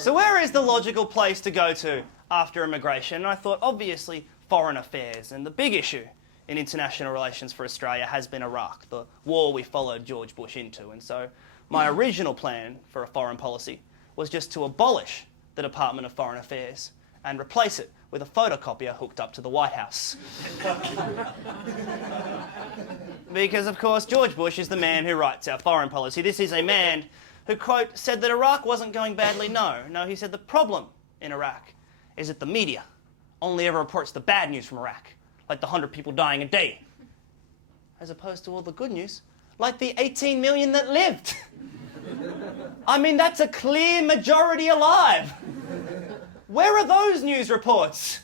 So where is the logical place to go to after immigration? And I thought, obviously, foreign affairs. And the big issue in international relations for Australia has been Iraq, the war we followed George Bush into. And so my original plan for a foreign policy was just to abolish the Department of Foreign Affairs and replace it with a photocopier hooked up to the White House. Because, of course, George Bush is the man who writes our foreign policy. This is a man who, quote, said that Iraq wasn't going badly. No, he said the problem in Iraq is that the media only ever reports the bad news from Iraq, like the 100 people dying a day, as opposed to all the good news, like the 18 million that lived. I mean, that's a clear majority alive. Where are those news reports?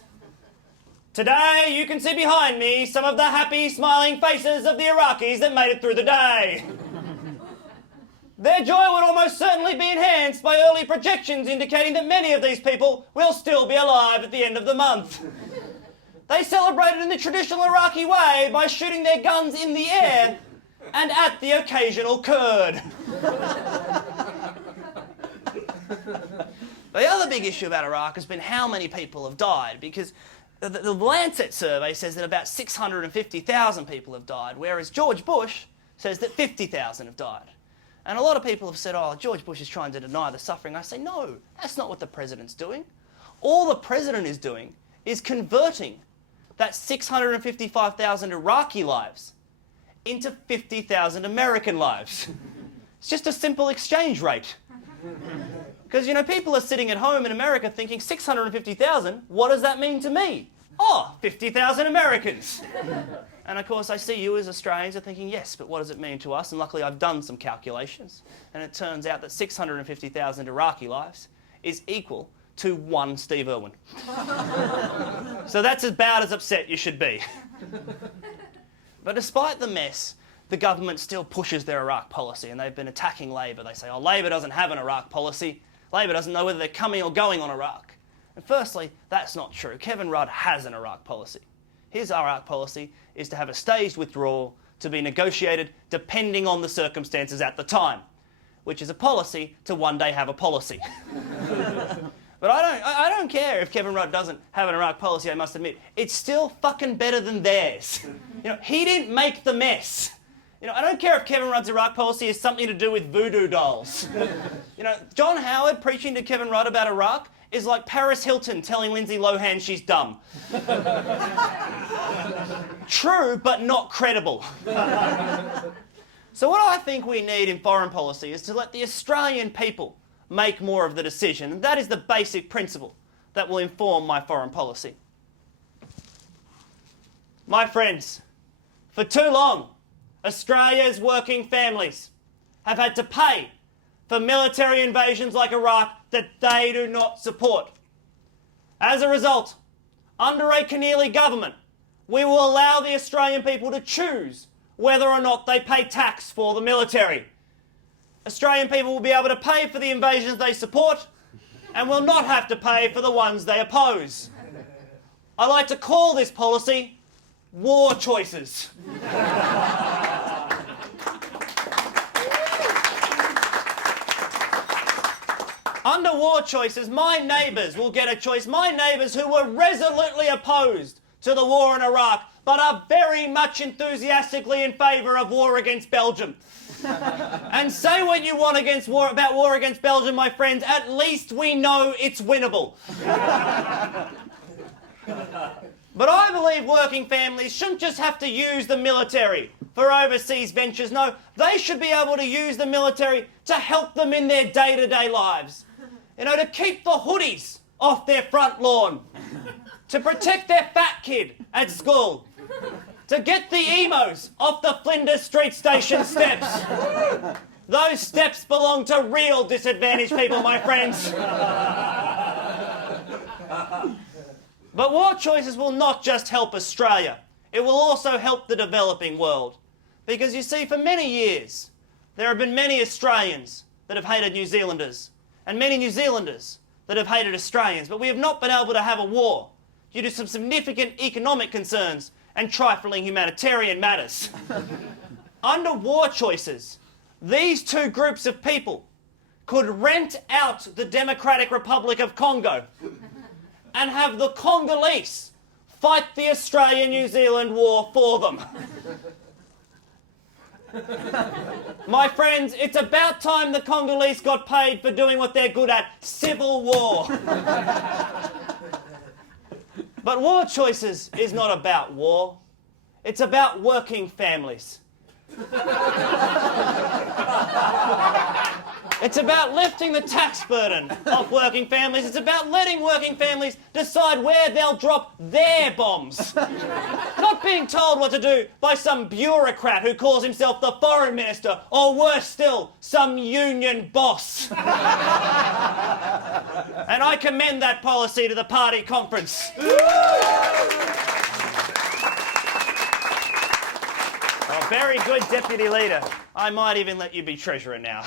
Today, you can see behind me some of the happy, smiling faces of the Iraqis that made it through the day. Their joy would almost certainly be enhanced by early projections indicating that many of these people will still be alive at the end of the month. They celebrated in the traditional Iraqi way by shooting their guns in the air and at the occasional Kurd. The other big issue about Iraq has been how many people have died, because the Lancet survey says that about 650,000 people have died, whereas George Bush says that 50,000 have died. And a lot of people have said, oh, George Bush is trying to deny the suffering. I say, no, that's not what the president's doing. All the president is doing is converting that 655,000 Iraqi lives into 50,000 American lives. It's just a simple exchange rate. Because, people are sitting at home in America thinking, 650,000, what does that mean to me? Oh, 50,000 Americans. And of course, I see you as Australians are thinking, yes, but what does it mean to us? And luckily, I've done some calculations. And it turns out that 650,000 Iraqi lives is equal to one Steve Irwin. So that's about as upset you should be. But despite the mess, the government still pushes their Iraq policy, and they've been attacking Labor. They say, oh, Labor doesn't have an Iraq policy. Labor doesn't know whether they're coming or going on Iraq. And firstly, that's not true. Kevin Rudd has an Iraq policy. His Iraq policy is to have a staged withdrawal to be negotiated depending on the circumstances at the time, which is a policy to one day have a policy. But I don't care if Kevin Rudd doesn't have an Iraq policy, I must admit. It's still fucking better than theirs. He didn't make the mess. I don't care if Kevin Rudd's Iraq policy has something to do with voodoo dolls. John Howard preaching to Kevin Rudd about Iraq is like Paris Hilton telling Lindsay Lohan she's dumb. True, but not credible. So what I think we need in foreign policy is to let the Australian people make more of the decision. And that is the basic principle that will inform my foreign policy. My friends, for too long, Australia's working families have had to pay for military invasions like Iraq that they do not support. As a result, under a Kenneally government, we will allow the Australian people to choose whether or not they pay tax for the military. Australian people will be able to pay for the invasions they support and will not have to pay for the ones they oppose. I like to call this policy war choices. Under war choices, my neighbours will get a choice. My neighbours who were resolutely opposed to the war in Iraq, but are very much enthusiastically in favour of war against Belgium. And say what you want about war against Belgium, my friends, at least we know it's winnable. But I believe working families shouldn't just have to use the military for overseas ventures. No, they should be able to use the military to help them in their day-to-day lives. To keep the hoodies off their front lawn, to protect their fat kid at school, to get the emos off the Flinders Street Station steps. Those steps belong to real disadvantaged people, my friends. But war choices will not just help Australia. It will also help the developing world. Because you see, for many years, there have been many Australians that have hated New Zealanders, and many New Zealanders that have hated Australians, but we have not been able to have a war due to some significant economic concerns and trifling humanitarian matters. Under war choices, these two groups of people could rent out the Democratic Republic of Congo and have the Congolese fight the Australia-New Zealand war for them. My friends, it's about time the Congolese got paid for doing what they're good at, civil war. But War Choices is not about war. It's about working families. It's about lifting the tax burden off working families. It's about letting working families decide where they'll drop their bombs. Not being told what to do by some bureaucrat who calls himself the foreign minister, or worse still, some union boss. And I commend that policy to the party conference. Oh, very good, Deputy Leader. I might even let you be Treasurer now.